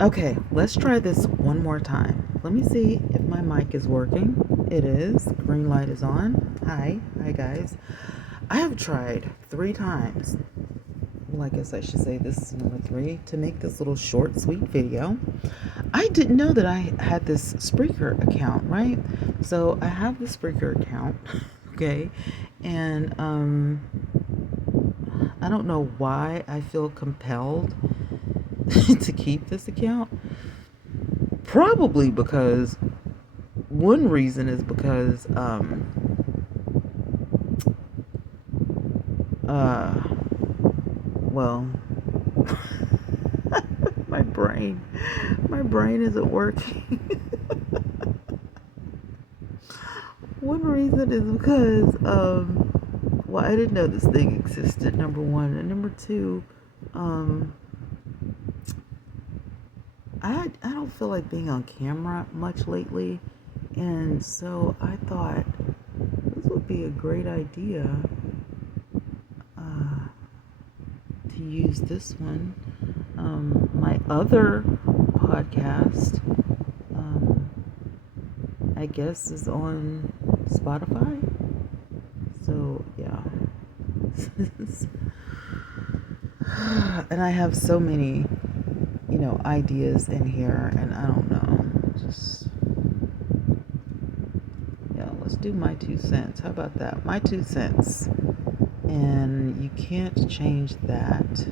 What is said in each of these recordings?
Okay, let's try this one more time. Let me see if my mic is working. It is. Green light is on. Hi guys. I have tried 3 times. Well, I guess I should say this is number 3 to make this little short, sweet video. I didn't know that I had this Spreaker account, right? So I have the Spreaker account, okay, and I don't know why I feel compelled to keep this account. Probably because one reason is because uh well my brain isn't working. One reason is because well, I didn't know this thing existed, number one, and number two, um I don't feel like being on camera much lately, and so I thought this would be a great idea uh, to use this one. My other podcast, I guess, is on Spotify. So yeah, and I have so many, ideas in here, and I don't know, just yeah. Let's do my 2 cents. How about that? My 2 cents. And you can't change that,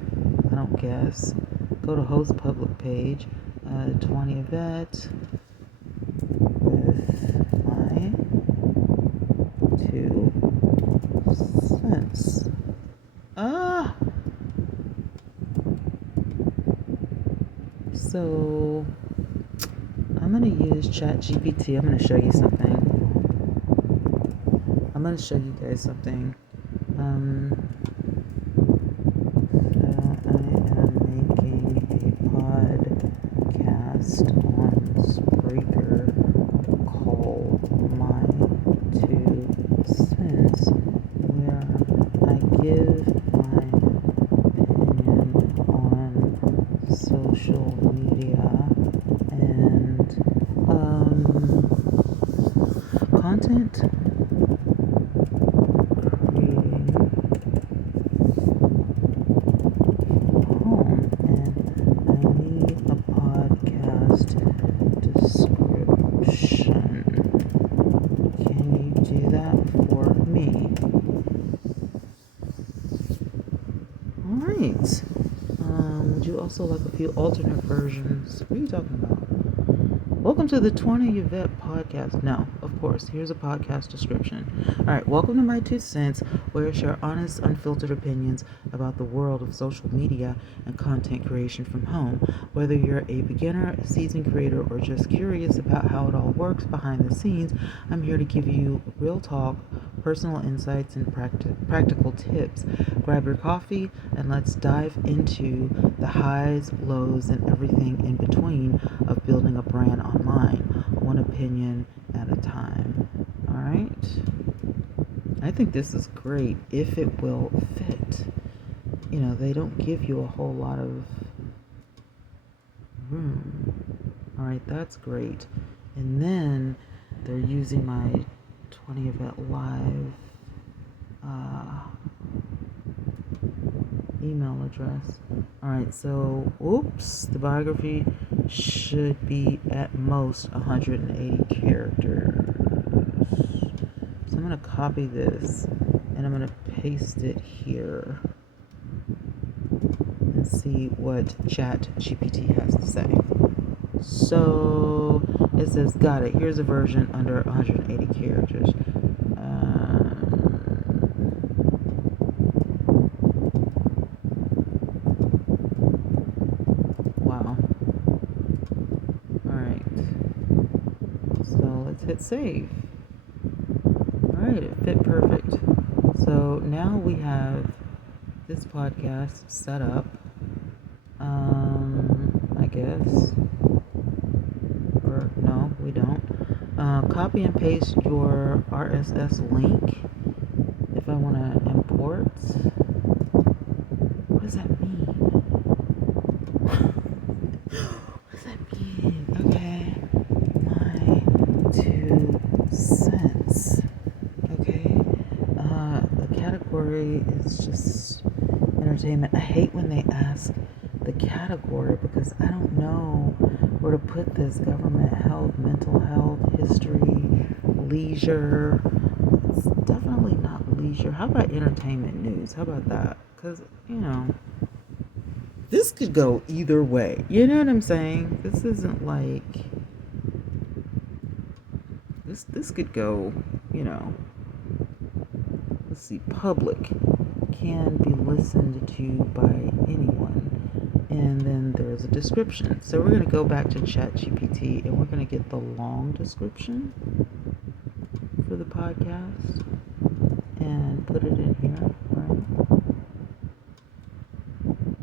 I don't guess. Go to host public page, Twanna vet with my 2 cents. So I'm gonna use ChatGPT. I'm gonna show you something. I'm gonna show you guys something. So I am making a podcast on Spreaker called My 2 Cents, where I give my opinion on social media and content creating home, and I need a podcast description. Can you do that for me? Alright. Would you also like a few alternate versions? What are you talking about? Welcome to the Twanna Vet podcast. No, of course, here's a podcast description. Alright, welcome to my 2 cents, where I share honest, unfiltered opinions about the world of social media and content creation from home. Whether you're a beginner, a seasoned creator, or just curious about how it all works behind the scenes, I'm here to give you real talk, personal insights, and practical tips. Grab your coffee and let's dive into the highs, lows, and everything in between of building a brand online, one opinion at a time. Alright? I think this is great if it will fit. They don't give you a whole lot of room. Alright, that's great. And then they're using my 20 Event Live email address. Alright, so the biography should be at most 180 characters. So I'm going to copy this and I'm going to paste it here and see what ChatGPT has to say. So it says, got it. Here's a version under 180 characters. Wow. Alright. So let's hit save. Alright, it fit perfect. So now we have this podcast set up. I guess. Or no, we don't. Copy and paste your RSS link if I want to import. What does that mean? that mean? Okay. My 2 cents. Okay. The category is just entertainment. I hate when they ask the category because I don't know where to put this. Government, health, mental health, history, leisure. It's definitely not leisure. How about entertainment news? How about that? Because, this could go either way. You know what I'm saying? This isn't like this could go, let's see, public can be listened to by anyone. And then there's a description. So we're going to go back to ChatGPT and we're going to get the long description for the podcast and put it in here, right?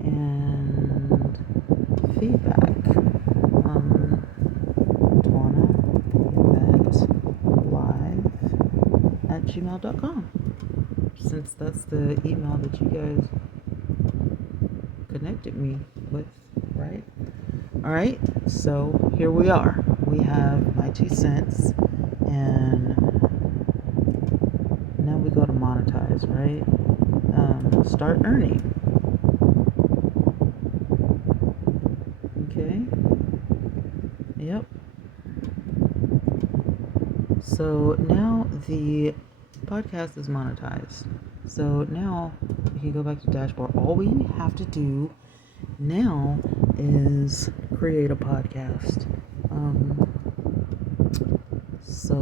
And feedback. Twanna at gmail.com, since that's the email that you guys connected me with, right? All right, so here we are. We have my 2 cents, and now we go to monetize, right? Start earning. Okay. Yep. So now the podcast is monetized. So now we can go back to dashboard. All we have to do now is create a podcast. So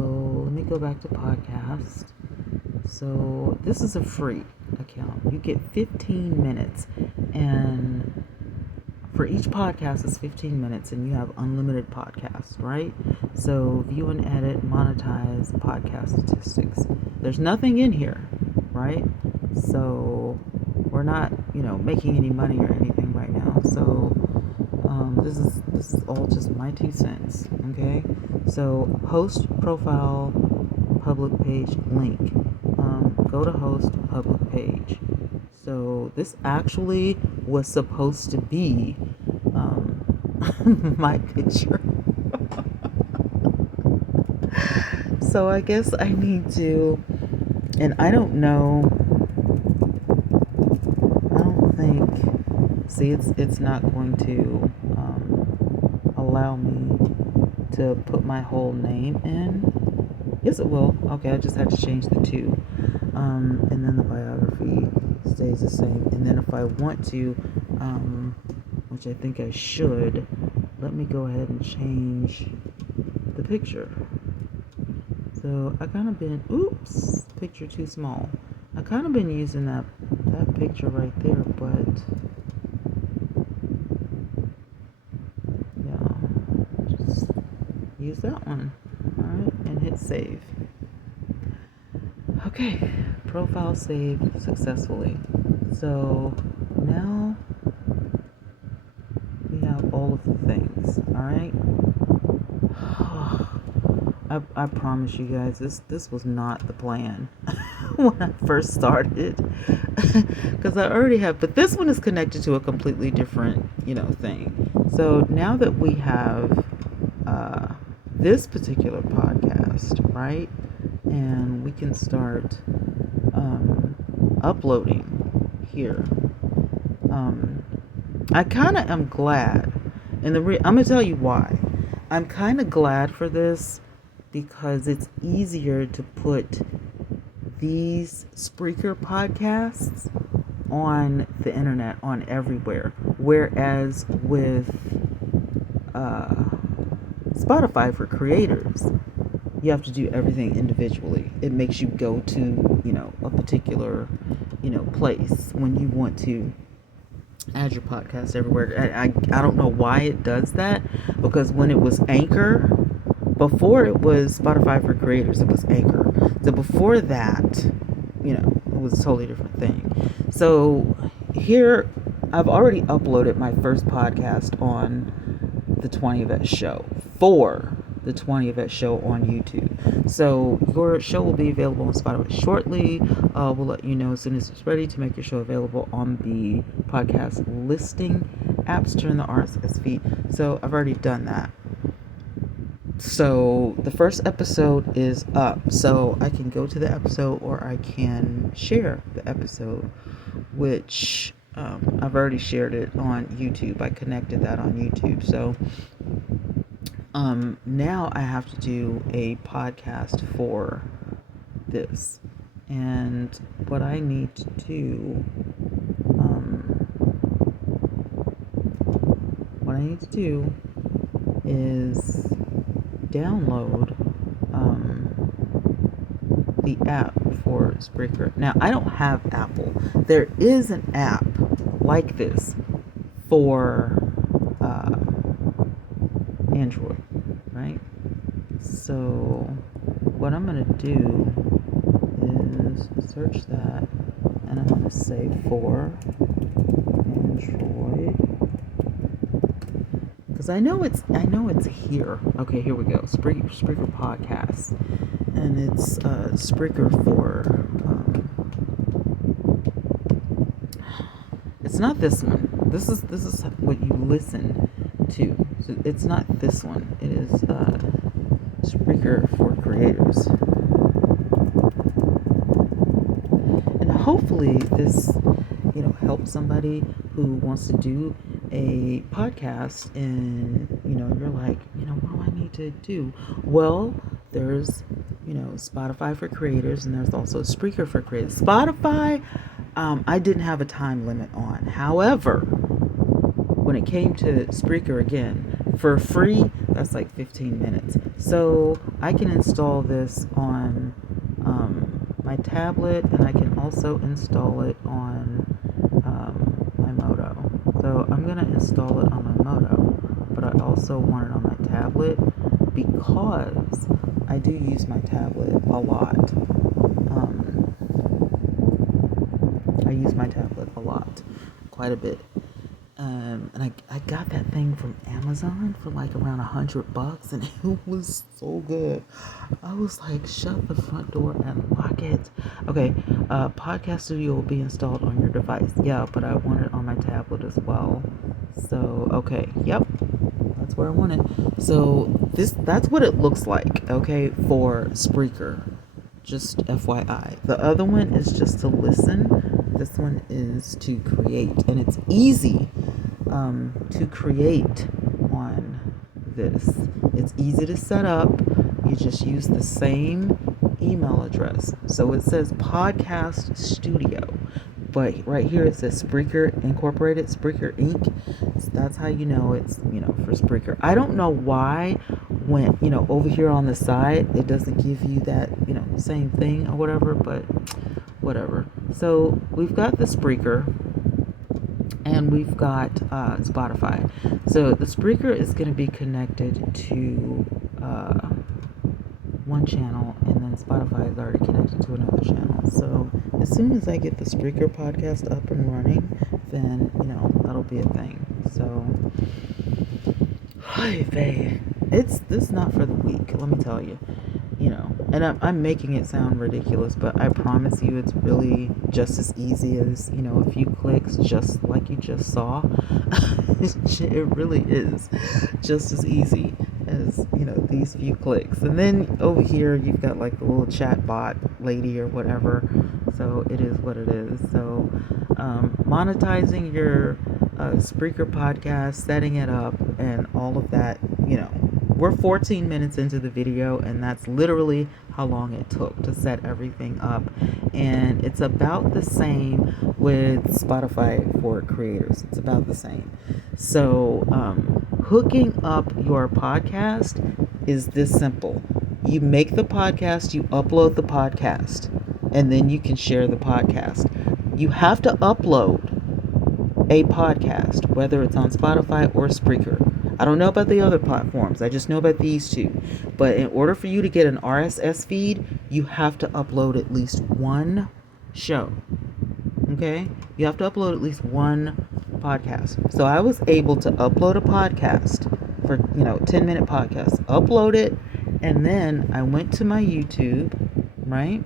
let me go back to podcast. So this is a free account. You get 15 minutes, and for each podcast it's 15 minutes, and you have unlimited podcasts, right? So view and edit, monetize, podcast statistics. There's nothing in here, right? So we're not, making any money or anything right now. So this is all just my 2 cents, okay? So host, profile, public page, link. Go to host, public page. So this actually was supposed to be my picture. So I guess I need to, and I don't think, see, it's not going to allow me to put my whole name in. Yes, it will. Okay, I just had to change the 2. And then the biography stays the same. And then if I want to, which I think I should, let me go ahead and change the picture. So I kind of been, picture too small. I kind of been using that picture right there, but yeah, just use that one. All right, and hit save. Okay, profile saved successfully. So now we have all of the things. All right. I promise you guys, this was not the plan when I first started, because I already have, but this one is connected to a completely different, thing. So now that we have this particular podcast, right, and we can start uploading here. I kind of am glad, and I'm gonna tell you why. I'm kind of glad for this, because it's easier to put these Spreaker podcasts on the internet, on everywhere. Whereas with Spotify for creators, you have to do everything individually. It makes you go to, a particular, place when you want to add your podcast everywhere. I don't know why it does that, because when it was Anchor, before it was Spotify for creators, it was Anchor. So before that, it was a totally different thing. So here, I've already uploaded my first podcast on the Twanna Yvette Show, for the Twanna Yvette Show on YouTube. So your show will be available on Spotify shortly. We'll let you know as soon as it's ready to make your show available on the podcast listing apps turn the RSS feed. So I've already done that. So the first episode is up. So I can go to the episode or I can share the episode, which I've already shared it on YouTube. I connected that on YouTube. So now I have to do a podcast for this. And what I need to do, is download the app for Spreaker. Now, I don't have Apple. There is an app like this for Android, right? So what I'm going to do is search that, and I'm going to say for Android, because I know it's here. Okay, here we go. Spreaker podcast, and it's Spreaker for. It's not this one. This is what you listen to. So it's not this one. It is Spreaker for creators. And hopefully this, helps somebody who wants to do a podcast, and you're like, what do I need to do? Well, there's Spotify for creators, and there's also Spreaker for creators. Spotify, I didn't have a time limit on. However, when it came to Spreaker, again, for free, that's like 15 minutes. So I can install this on my tablet, and I can also install it on my Moto. So I'm going to install it on my Moto, but I also want it on my tablet because I do use my tablet a lot. I use my tablet a lot, quite a bit. And I got that thing from Amazon for like around $100, and it was so good. I was like, shut the front door and lock it. Okay, Podcast Studio will be installed on your device. Yeah, but I want it on my tablet as well. So, okay, yep, that's where I want it. So that's what it looks like, okay, for Spreaker. Just FYI. The other one is just to listen. This one is to create, and it's easy to create on this. It's easy to set up. You just use the same email address. So it says Podcast Studio, but right here it says Spreaker Incorporated, Spreaker Inc. So that's how you know it's, for Spreaker. I don't know why when, over here on the side, it doesn't give you that, same thing or whatever, but whatever. So we've got the Spreaker, and we've got Spotify. So the Spreaker is going to be connected to one channel, and then Spotify is already connected to another channel. So as soon as I get the Spreaker podcast up and running, then that'll be a thing. So it's not for the weak, let me tell you. And I'm making it sound ridiculous, but I promise you it's really just as easy as, a few clicks, just like you just saw. It really is just as easy as, these few clicks. And then over here, you've got like the little chat bot lady or whatever. So it is what it is. So monetizing your Spreaker podcast, setting it up, and all of that, we're 14 minutes into the video, and that's literally how long it took to set everything up. And it's about the same with Spotify for creators. It's about the same. So hooking up your podcast is this simple. You make the podcast, you upload the podcast, and then you can share the podcast. You have to upload a podcast, whether it's on Spotify or Spreaker. I don't know about the other platforms. I just know about these two. But in order for you to get an RSS feed, you have to upload at least one show. Okay? You have to upload at least one podcast. So I was able to upload a podcast for, 10-minute podcast. Upload it, and then I went to my YouTube, right?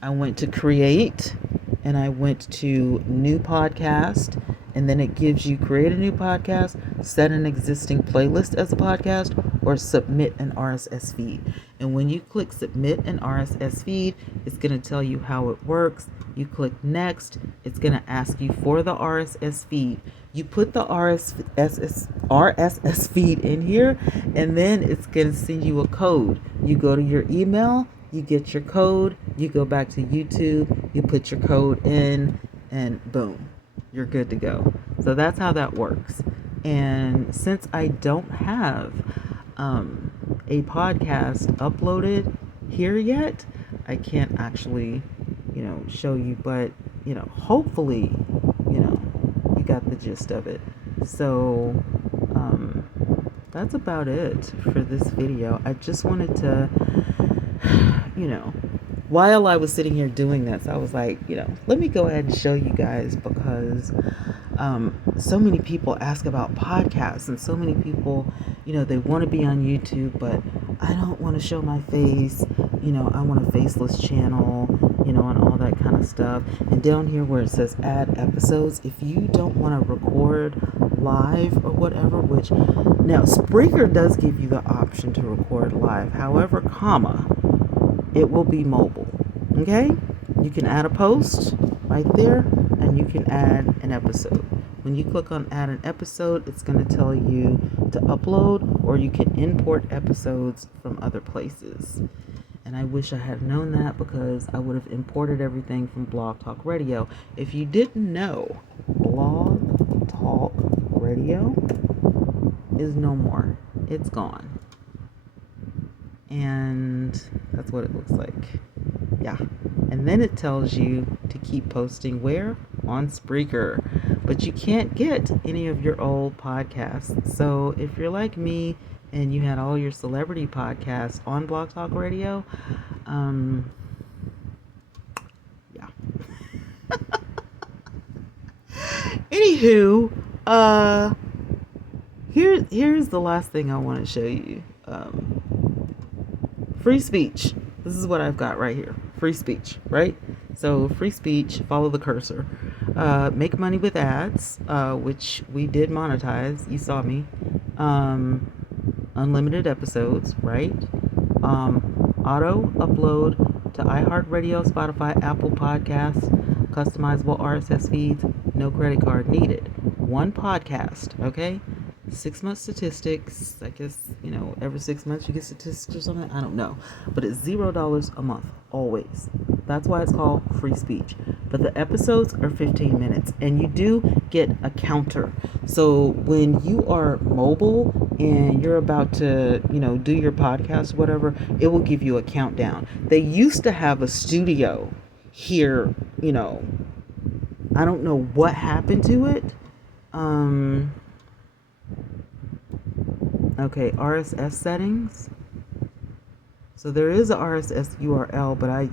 I went to create, and I went to new podcast, And then it gives you create a new podcast, set an existing playlist as a podcast, or submit an RSS feed. And when you click submit an RSS feed, it's going to tell you how it works. You click next, it's going to ask you for the RSS feed. You put the RSS feed in here, and then it's going to send you a code. You go to your email, you get your code, you go back to YouTube, you put your code in, and boom, you're good to go. So that's how that works. And since I don't have a podcast uploaded here yet, I can't actually, show you, but, hopefully, you got the gist of it. So, that's about it for this video. I just wanted to, while I was sitting here doing this, I was like, let me go ahead and show you guys, because so many people ask about podcasts, and so many people, they want to be on YouTube, but I don't want to show my face. I want a faceless channel, and all that kind of stuff. And down here where it says add episodes, if you don't want to record live or whatever, which now Spreaker does give you the option to record live, however, it will be mobile. Okay, you can add a post right there, and you can add an episode. When you click on add an episode, it's going to tell you to upload, or you can import episodes from other places. And I wish I had known that, because I would have imported everything from Blog Talk Radio. If you didn't know, Blog Talk Radio is no more. It's gone. And that's what it looks like. Yeah. And then it tells you to keep posting where? On Spreaker. But you can't get any of your old podcasts. So if you're like me and you had all your celebrity podcasts on Blog Talk Radio, yeah. Anywho, here's the last thing I want to show you. Free speech. This is what I've got right here. Free speech, right? So free speech, follow the cursor. Make money with ads, which we did monetize. You saw me. Unlimited episodes, right? Auto upload to iHeartRadio, Spotify, Apple Podcasts, customizable RSS feeds, no credit card needed. One podcast, okay? 6 month statistics. I guess, every 6 months you get statistics or something. I don't know. But it's $0 a month, always. That's why it's called free speech. But the episodes are 15 minutes, and you do get a counter. So when you are mobile and you're about to, do your podcast or whatever, it will give you a countdown. They used to have a studio here, I don't know what happened to it. Okay, RSS settings. So there is a RSS URL, but I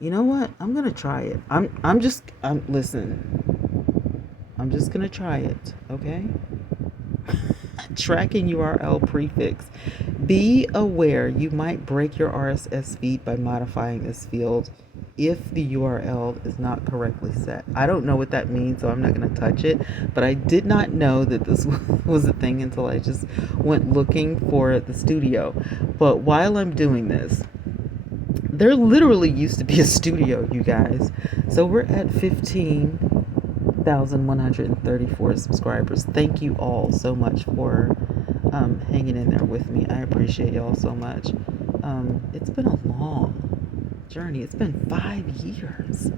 you know what? I'm gonna try it. Listen. I'm just gonna try it. Okay. Tracking URL prefix. Be aware you might break your RSS feed by modifying this field if the URL is not correctly set. I don't know what that means, so I'm not going to touch it, but I did not know that this was a thing until I just went looking for the studio. But while I'm doing this, there literally used to be a studio, you guys. So we're at 15,134 subscribers. Thank you all so much for hanging in there with me. I appreciate y'all so much. It's been a long journey. It's been 5 years,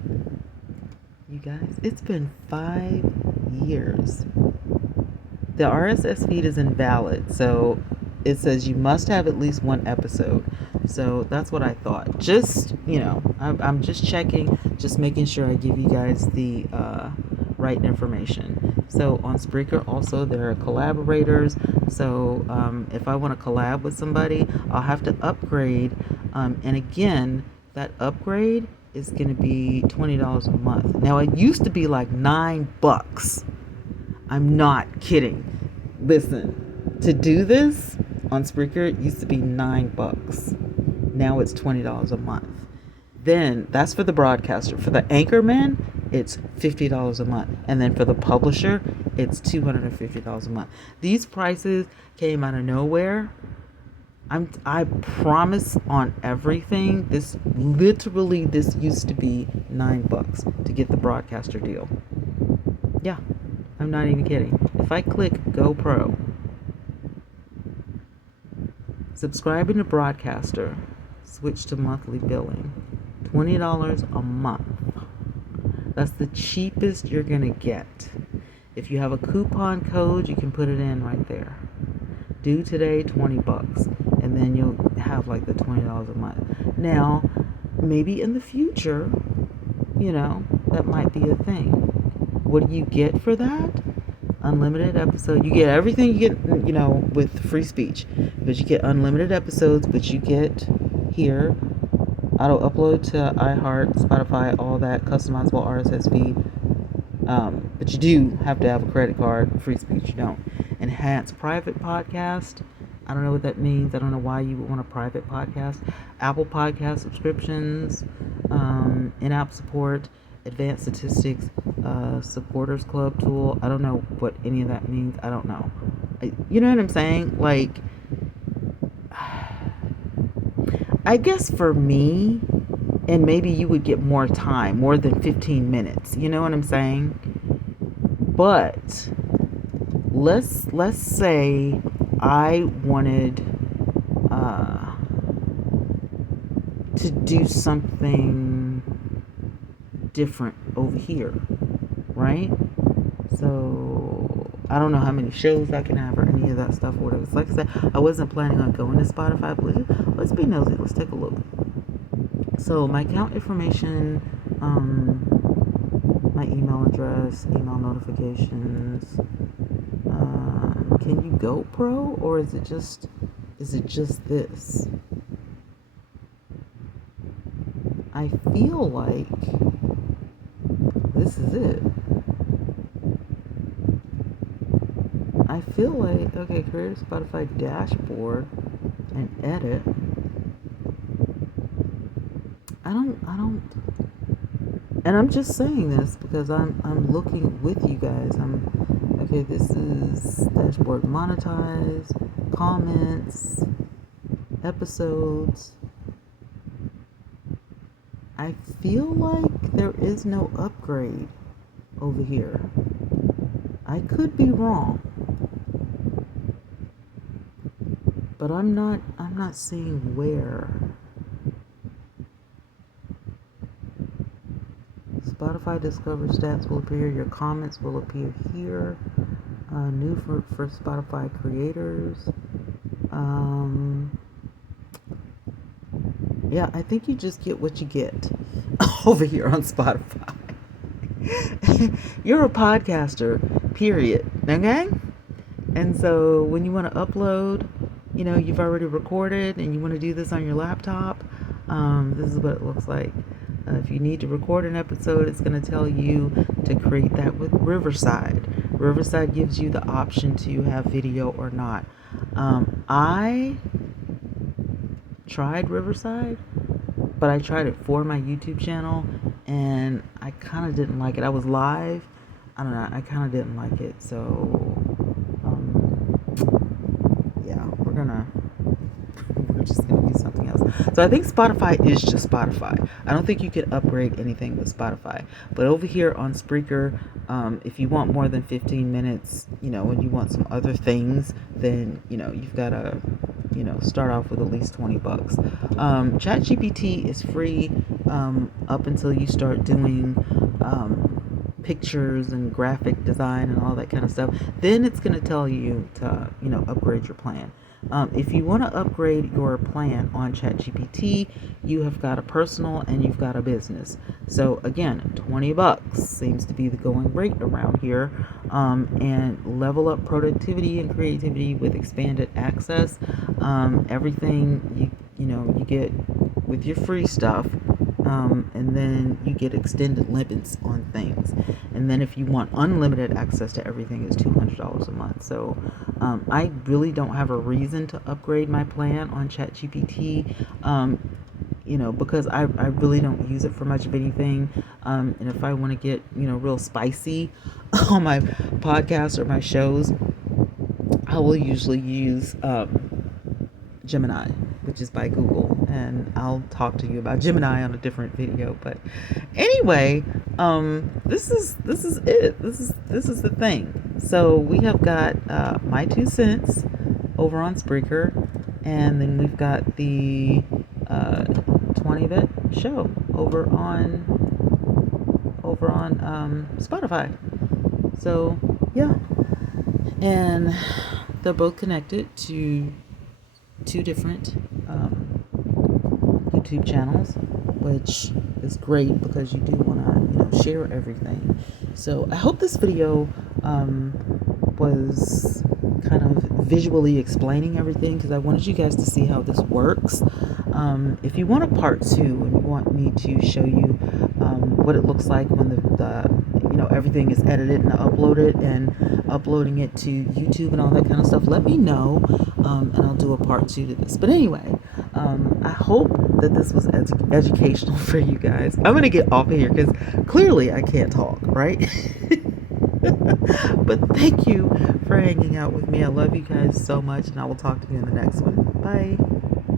you guys. It's been 5 years. The RSS feed is invalid, so it says you must have at least one episode. So that's what I thought. Just, I'm just checking, just making sure I give you guys the right information. So on Spreaker also, there are collaborators. So if I want to collab with somebody, I'll have to upgrade. And again, that upgrade is going to be $20 a month. Now, it used to be like $9. I'm not kidding. Listen, to do this on Spreaker, it used to be $9. Now it's $20 a month. Then that's for the broadcaster. For the anchorman, it's $50 a month. And then for the publisher, it's $250 a month. These prices came out of nowhere. I promise on everything. This used to be $9 to get the broadcaster deal. Yeah, I'm not even kidding. If I click Go Pro, subscribing to broadcaster, switch to monthly billing, $20 a month. That's the cheapest you're gonna get. If you have a coupon code, you can put it in right there. Due today, $20, and then you'll have like the $20 a month. Now, maybe in the future, that might be a thing. What do you get for that? Unlimited episode. You get everything you get, with free speech, but you get unlimited episodes, but you get here auto upload to iHeart, Spotify, all that, customizable RSS feed. But you do have to have a credit card. Free speech, you don't. Enhanced private podcast. I don't know what that means. I don't know why you would want a private podcast. Apple Podcast subscriptions, in-app support, advanced statistics, supporters club tool. I don't know what any of that means. I don't know. You know what I'm saying? Like, I guess for me, and maybe you would get more time, more than 15 minutes. You know what I'm saying? But let's say I wanted to do something different over here, right? So I don't know how many shows I can have or any of that stuff or whatever. Like I said, I wasn't planning on going to Spotify, but let's be nosy. Let's take a look. So my account information, my email address, email notifications. Can you go pro, or is it just this? I feel like this is it. I feel like, okay, create a Spotify dashboard and edit. I don't, and I'm just saying this because I'm looking with you guys. Okay, this is dashboard, monetize, comments, episodes. I feel like there is no upgrade over here. I could be wrong, but I'm not seeing where. Spotify Discover stats will appear. Your comments will appear here. New for Spotify creators. Yeah, I think you just get what you get over here on Spotify. You're a podcaster, period. Okay? And so when you want to upload, you've already recorded and you want to do this on your laptop, this is what it looks like. If you need to record an episode, it's going to tell you to create that with Riverside. Riverside gives you the option to have video or not. I tried Riverside, but I tried it for my YouTube channel, and I kind of didn't like it. I was live. I don't know. I kind of didn't like it. So, yeah, we're just going to use something else. So I think Spotify is just Spotify. I don't think you can upgrade anything with Spotify. But over here on Spreaker, if you want more than 15 minutes, and you want some other things, then, you've got to, start off with at least $20. ChatGPT is free up until you start doing pictures and graphic design and all that kind of stuff. Then it's going to tell you to, upgrade your plan. If you want to upgrade your plan on ChatGPT, you have got a personal and you've got a business. So again, $20 seems to be the going rate around here. And level up productivity and creativity with expanded access. Everything you get with your free stuff. And then you get extended limits on things. And then if you want unlimited access to everything, it's $200 a month. So I really don't have a reason to upgrade my plan on ChatGPT. because I really don't use it for much of anything. And if I want to get, real spicy on my podcast or my shows, I will usually use Gemini, which is by Google, and I'll talk to you about Gemini on a different video. But anyway, this is it. This is the thing. So we have got my 2 cents over on Spreaker, and then we've got the Twanna Vet show over on Spotify. So yeah, and they're both connected to 2 different YouTube channels, which is great because you do want to share everything. So I hope this video was kind of visually explaining everything, because I wanted you guys to see how this works. If you want a part 2 and you want me to show you what it looks like when the everything is edited and uploaded, and uploading it to YouTube and all that kind of stuff, let me know, and I'll do a part 2 to this. But anyway, I hope that this was educational for you guys. I'm gonna get off of here because clearly I can't talk, right? But thank you for hanging out with me. I love you guys so much, and I will talk to you in the next one. Bye.